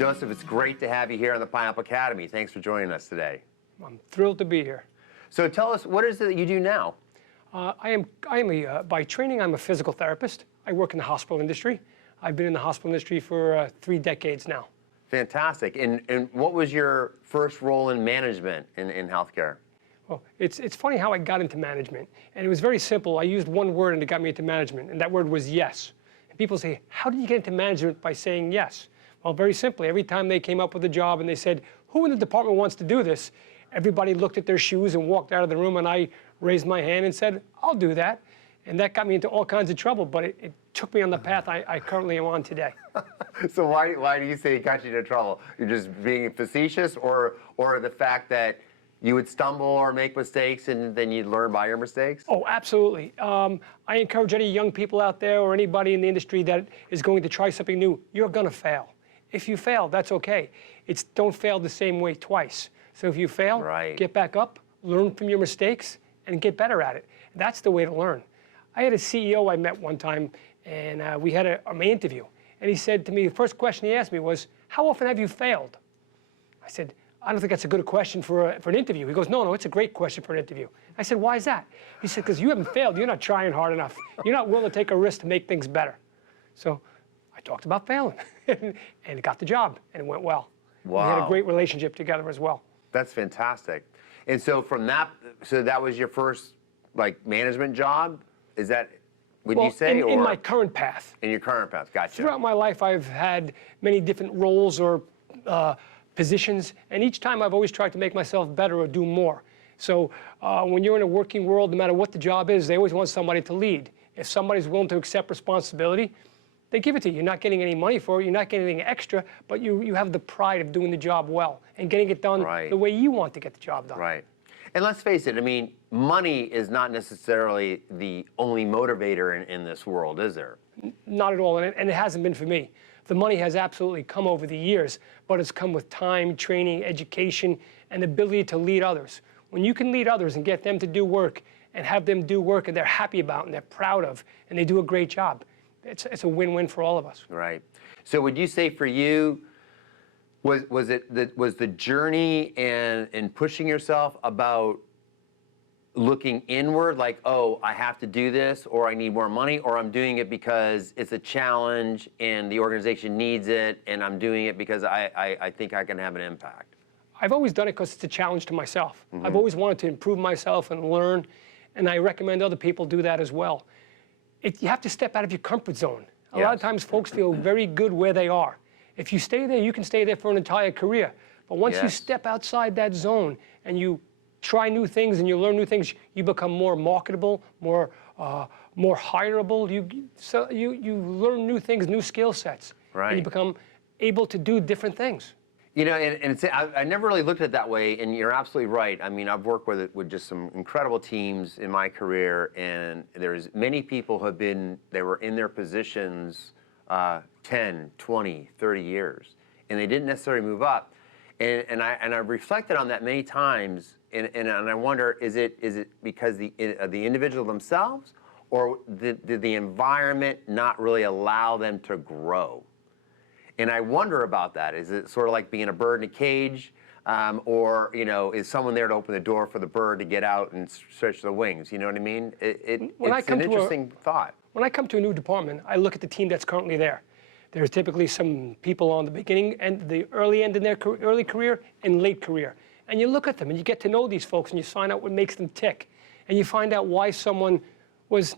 Joseph, it's great to have you here on the Pineapple Academy. Thanks for joining us today. I'm thrilled to be here. So tell us, what is it that you do now? By training, I'm a physical therapist. I work in the hospital industry. I've been in the hospital industry for 3 decades now. Fantastic. And what was your first role in management in healthcare? Well, it's funny how I got into management. And it was very simple. I used one word and it got me into management, and that word was yes. And people say, how did you get into management by saying yes? Well, very simply, every time they came up with a job and they said, who in the department wants to do this? Everybody looked at their shoes and walked out of the room, and I raised my hand and said, I'll do that. And that got me into all kinds of trouble, but it took me on the path I currently am on today. So why do you say it got you into trouble? You're just being facetious, or the fact that you would stumble or make mistakes and then you'd learn by your mistakes? Oh, absolutely. I encourage any young people out there or anybody in the industry that is going to try something new, you're going to fail. If you fail, that's okay. It's don't fail the same way twice. So if you fail, get back up, learn from your mistakes, and get better at it. That's the way to learn. I had a CEO I met one time, and we had an interview. And he said to me, the first question he asked me was, how often have you failed? I said, I don't think that's a good question for an interview. He goes, no, it's a great question for an interview. I said, why is that? He said, because you haven't failed. You're not trying hard enough. You're not willing to take a risk to make things better. So I talked about failing, and got the job, and it went well. Wow. We had a great relationship together as well. That's fantastic. And so from that, so that was your first management job? Is that, would you say? In my current path. In your current path, gotcha. Throughout my life, I've had many different roles or positions, and each time I've always tried to make myself better or do more. So when you're in a working world, no matter what the job is, they always want somebody to lead. If somebody's willing to accept responsibility, they give it to you. You're not getting any money for it. You're not getting anything extra, but you have the pride of doing the job well and getting it done the way you want to get the job done. Right. And let's face it, I mean, money is not necessarily the only motivator in this world, is there? Not at all, and it hasn't been for me. The money has absolutely come over the years, but it's come with time, training, education, and the ability to lead others. When you can lead others and get them to do work and have them do work and they're happy about and they're proud of and they do a great job, it's a win-win for all of us. Right. So would you say for you, was the journey and pushing yourself about looking inward, like, oh, I have to do this, or I need more money, or I'm doing it because it's a challenge and the organization needs it, and I'm doing it because I think I can have an impact? I've always done it because it's a challenge to myself. I've always wanted to improve myself and learn, and I recommend other people do that as well. You have to step out of your comfort zone. A lot of times folks feel very good where they are. If you stay there, you can stay there for an entire career. But once you step outside that zone and you try new things and you learn new things, you become more marketable, more hireable. You learn new things, new skill sets. Right. And you become able to do different things. You know, and I never really looked at it that way, and you're absolutely right. I mean, I've worked with just some incredible teams in my career, and there's many people they were in their positions 10, 20, 30 years, and they didn't necessarily move up. And I reflected on that many times, and I wonder, is it because the individual themselves, or did the environment not really allow them to grow? And I wonder about that. Is it sort of like being a bird in a cage, or is someone there to open the door for the bird to get out and stretch their wings? You know what I mean? It's an interesting thought. When I come to a new department, I look at the team that's currently there. There's typically some people on the beginning and the early end in their early career and late career. And you look at them and you get to know these folks and you find out what makes them tick. And you find out why someone was,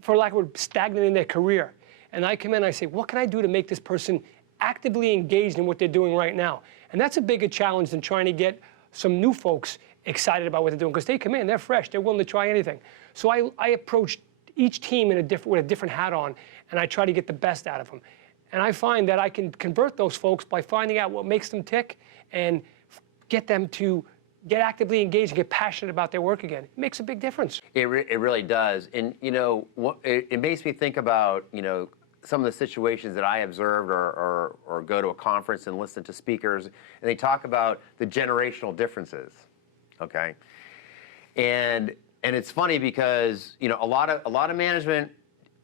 for lack of a word, stagnant in their career. And I come in and I say, what can I do to make this person actively engaged in what they're doing right now? And that's a bigger challenge than trying to get some new folks excited about what they're doing, because they come in, they're fresh, they're willing to try anything. So I approach each team with a different hat on, and I try to get the best out of them. And I find that I can convert those folks by finding out what makes them tick and get them to get actively engaged and get passionate about their work again. It makes a big difference. It really does. And, it makes me think about, some of the situations that I observed or go to a conference and listen to speakers, and they talk about the generational differences, okay? And it's funny because, a lot of management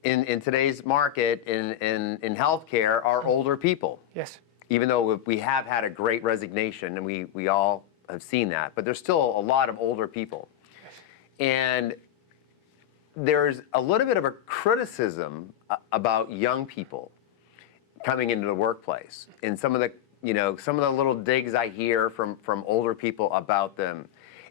in today's market in healthcare are older people. Yes. even though we have had a great resignation, and we all have seen that, but there's still a lot of older people. And there's a little bit of a criticism about young people coming into the workplace, and some of the little digs I hear from older people about them,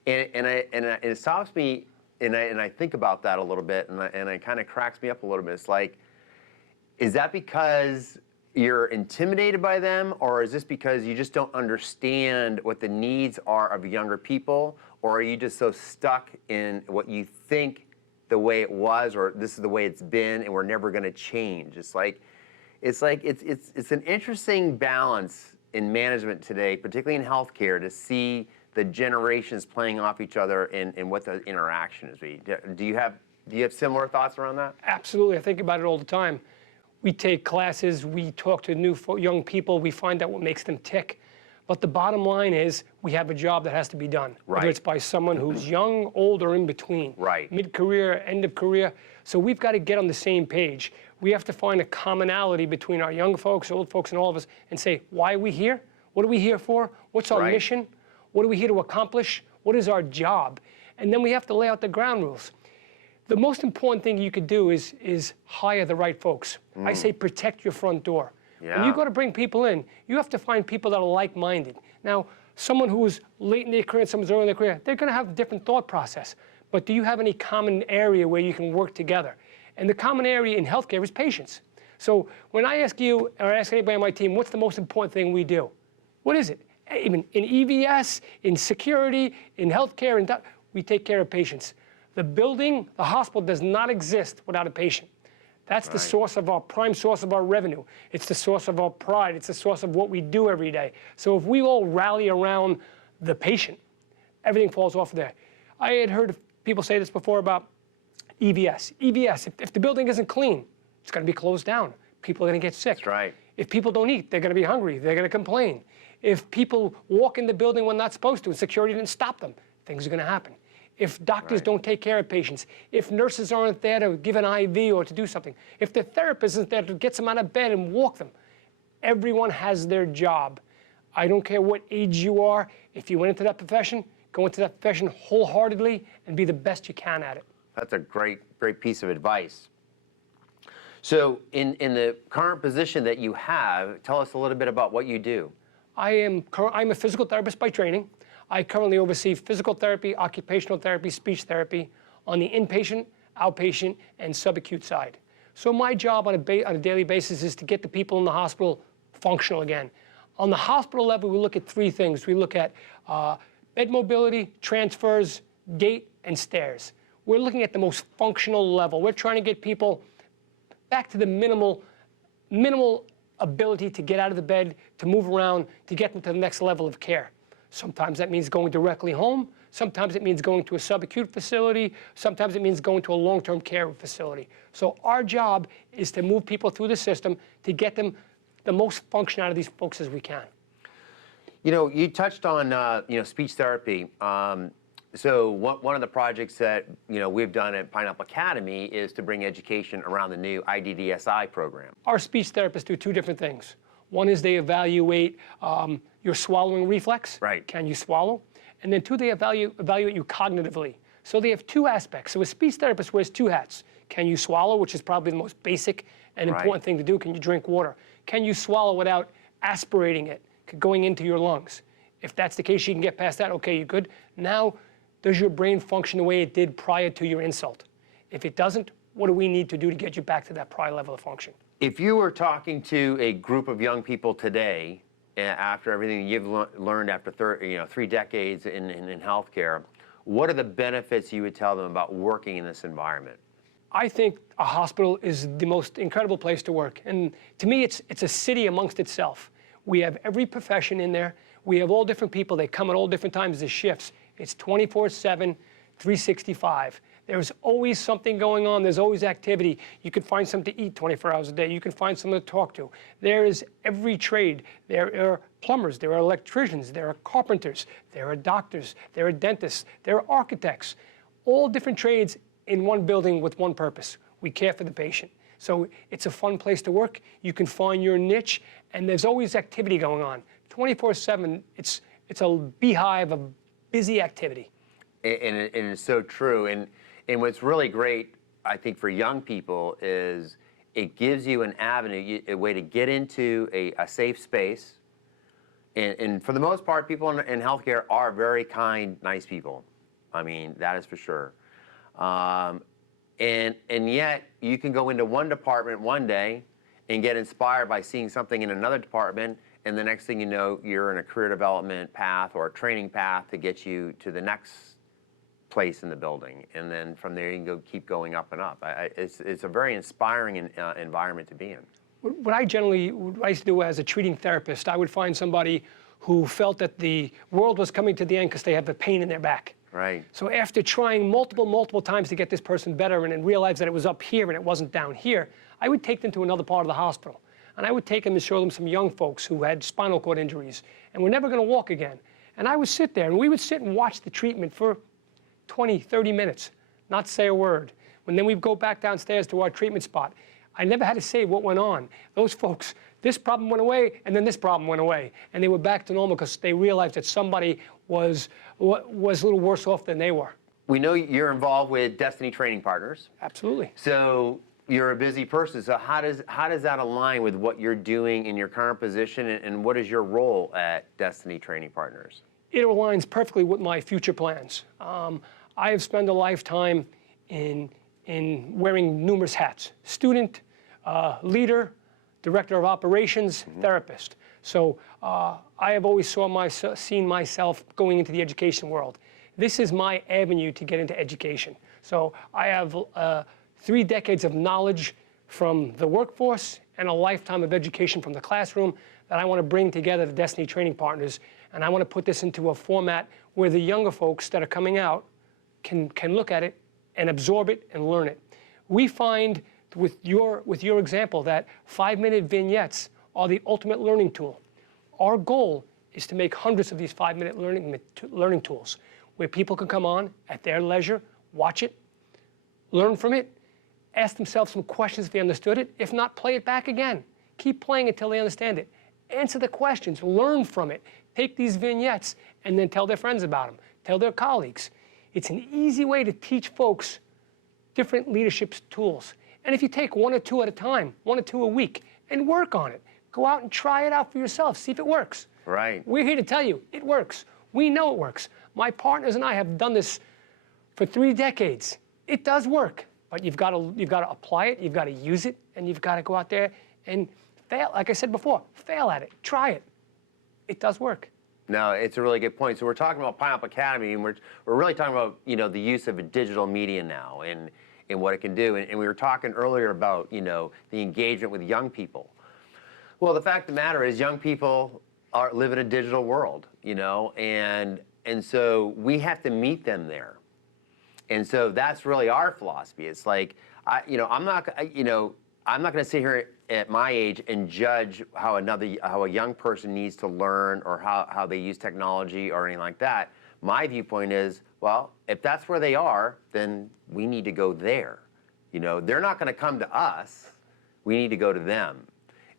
and it stops me, and I think about that a little bit, and it kind of cracks me up a little bit. It's like, is that because you're intimidated by them, or is this because you just don't understand what the needs are of younger people, or are you just so stuck in what you think the way it was, or this is the way it's been, and we're never going to change? It's an interesting balance in management today, particularly in healthcare, to see the generations playing off each other and what the interaction is. Do you have similar thoughts around that? Absolutely. I think about it all the time. We take classes, we talk to young people, we find out what makes them tick. But the bottom line is we have a job that has to be done, right. Whether it's by someone who's young, old, or in between, right. Mid-career, end of career. So we've got to get on the same page. We have to find a commonality between our young folks, old folks, and all of us, and say, why are we here? What are we here for? What's our right. mission? What are we here to accomplish? What is our job? And then we have to lay out the ground rules. The most important thing you could do is hire the right folks. I say protect your front door. Yeah. When you go to bring people in, you have to find people that are like-minded. Now, someone who is late in their career and someone's early in their career, they're going to have a different thought process. But do you have any common area where you can work together? And the common area in healthcare is patience. So when I ask you, or ask anybody on my team, what's the most important thing we do? What is it? Even in EVS, in security, in healthcare, we take care of patients. The building, the hospital does not exist without a patient. That's the source of our prime source of our revenue. It's the source of our pride. It's the source of what we do every day. So if we all rally around the patient, everything falls off there. I had heard people say this before about EVS. EVS, if the building isn't clean, it's going to be closed down. People are going to get sick. That's right. If people don't eat, they're going to be hungry. They're going to complain. If people walk in the building when not supposed to and security didn't stop them, things are going to happen. If doctors don't take care of patients, if nurses aren't there to give an IV or to do something, if the therapist isn't there to get them out of bed and walk them, everyone has their job. I don't care what age you are. If you went into that profession, go into that profession wholeheartedly and be the best you can at it. That's a great piece of advice. So in the current position that you have, tell us a little bit about what you do. I'm a physical therapist by training. I currently oversee physical therapy, occupational therapy, speech therapy on the inpatient, outpatient, and subacute side. So my job on a daily basis is to get the people in the hospital functional again. On the hospital level, we look at three things. We look at bed mobility, transfers, gait, and stairs. We're looking at the most functional level. We're trying to get people back to the minimal ability to get out of the bed, to move around, to get them to the next level of care. Sometimes that means going directly home. Sometimes it means going to a subacute facility. Sometimes it means going to a long-term care facility. So our job is to move people through the system to get them the most function out of these folks as we can. You know, you touched on speech therapy. So one of the projects that we've done at Pineapple Academy is to bring education around the new IDDSI program. Our speech therapists do two different things. One is they evaluate your swallowing reflex. Right. Can you swallow? And then two, they evaluate you cognitively. So they have two aspects. So a speech therapist wears two hats. Can you swallow, which is probably the most basic and important thing to do. Can you drink water? Can you swallow without aspirating it, going into your lungs? If that's the case, you can get past that. Okay, you're good. Now, does your brain function the way it did prior to your insult? If it doesn't, what do we need to do to get you back to that prior level of function? If you were talking to a group of young people today, after everything you've learned after 3 decades in healthcare, what are the benefits you would tell them about working in this environment? I think a hospital is the most incredible place to work. And to me, it's a city amongst itself. We have every profession in there. We have all different people. They come at all different times as shifts. It's 24/7, 365. There's always something going on. There's always activity. You can find something to eat 24 hours a day. You can find someone to talk to. There is every trade. There are plumbers. There are electricians. There are carpenters. There are doctors. There are dentists. There are architects. All different trades in one building with one purpose. We care for the patient. So it's a fun place to work. You can find your niche, and there's always activity going on. 24/7, it's a beehive of busy activity. And it's so true. And what's really great, I think, for young people is it gives you an avenue, a way to get into a safe space. And for the most part, people in healthcare are very kind, nice people. I mean, that is for sure. And yet, you can go into one department one day and get inspired by seeing something in another department, and the next thing you know, you're in a career development path or a training path to get you to the next place in the building. And then from there, you can keep going up and up. It's a very inspiring environment to be in. What I used to do as a treating therapist, I would find somebody who felt that the world was coming to the end because they have a pain in their back. Right. So after trying multiple times to get this person better and then realized that it was up here and it wasn't down here, I would take them to another part of the hospital. And I would take them and show them some young folks who had spinal cord injuries and were never going to walk again. And I would sit there and we would sit and watch the treatment for 20, 30 minutes, not say a word. And then we'd go back downstairs to our treatment spot. I never had to say what went on. Those folks, this problem went away, and then this problem went away. And they were back to normal because they realized that somebody was a little worse off than they were. We know you're involved with Destiny Training Partners. Absolutely. So you're a busy person. So how does that align with what you're doing in your current position, and what is your role at Destiny Training Partners? It aligns perfectly with my future plans. I have spent a lifetime in wearing numerous hats: student, leader, director of operations, therapist. So I have always seen myself going into the education world. This is my avenue to get into education. So I have 3 decades of knowledge from the workforce and a lifetime of education from the classroom that I want to bring together the Destiny Training Partners. And I want to put this into a format where the younger folks that are coming out can look at it and absorb it and learn it. We find with your example that 5-minute vignettes are the ultimate learning tool. Our goal is to make hundreds of these 5-minute learning tools where people can come on at their leisure, watch it, learn from it, ask themselves some questions if they understood it. If not, play it back again. Keep playing until they understand it. Answer the questions, learn from it. Take these vignettes and then tell their friends about them, tell their colleagues. It's an easy way to teach folks different leadership tools. And if you take 1 or 2 at a time, 1 or 2 a week, and work on it, go out and try it out for yourself, see if it works. Right. We're here to tell you, it works. We know it works. My partners and I have done this for 3 decades. It does work, but you've got to apply it, you've got to use it, and you've got to go out there and fail. Like I said before, fail at it, try it. It does work. No, it's a really good point. So we're talking about Pineapple Academy, and we're really talking about, you know, the use of a digital media now and what it can do. And we were talking earlier about, you know, the engagement with young people. Well, the fact of the matter is young people live in a digital world, you know, and so we have to meet them there. And so that's really our philosophy. It's like, I'm not going to sit here at my age and judge how a young person needs to learn or how they use technology or anything like that. My viewpoint is, well, if that's where they are, then we need to go there. You know, they're not going to come to us. We need to go to them.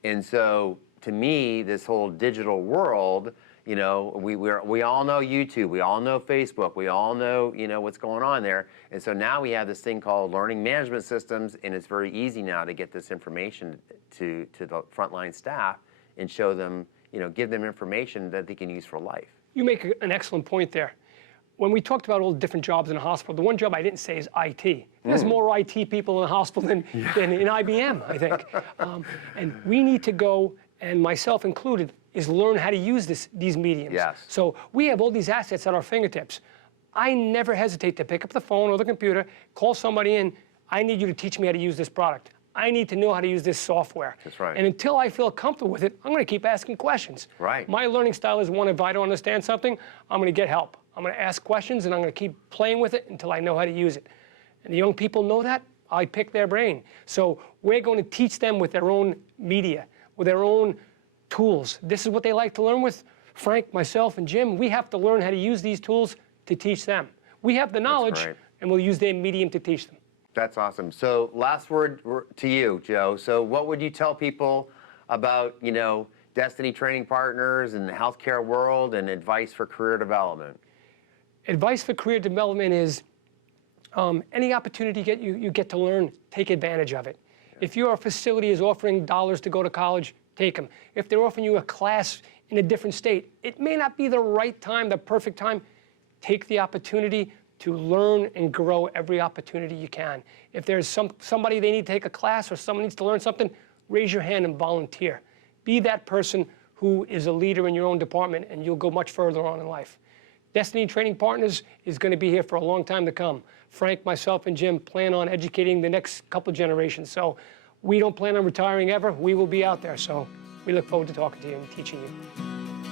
And so, to me, this whole digital world, you know, we all know YouTube, we all know Facebook, we all know, you know, what's going on there. And so now we have this thing called learning management systems, and it's very easy now to get this information to the frontline staff and show them, you know, give them information that they can use for life. You make an excellent point there. When we talked about all the different jobs in a hospital, the one job I didn't say is IT. There's more IT people in a hospital than in IBM, I think. And we need to go, and myself included, is learn how to use these mediums. Yes. So we have all these assets at our fingertips. I never hesitate to pick up the phone or the computer, call somebody in, I need you to teach me how to use this product. I need to know how to use this software. That's right. And until I feel comfortable with it, I'm going to keep asking questions. Right. My learning style is one, if I don't understand something, I'm going to get help. I'm going to ask questions, and I'm going to keep playing with it until I know how to use it. And the young people know that. I pick their brain. So we're going to teach them with their own media, with their own tools. This is what they like to learn with. Frank, myself, and Jim, we have to learn how to use these tools to teach them. We have the knowledge, and we'll use their medium to teach them. That's awesome. So last word to you, Joe. So what would you tell people about, Destiny Training Partners and the healthcare world and advice for career development? Advice for career development is any opportunity you get to learn, take advantage of it. Yeah. If your facility is offering dollars to go to college, take them. If they're offering you a class in a different state, it may not be the right time, the perfect time. Take the opportunity to learn and grow every opportunity you can. If there's somebody they need to take a class or someone needs to learn something, raise your hand and volunteer. Be that person who is a leader in your own department, and you'll go much further on in life. Destiny Training Partners is going to be here for a long time to come. Frank, myself, and Jim plan on educating the next couple generations. So we don't plan on retiring ever. We will be out there. So we look forward to talking to you and teaching you.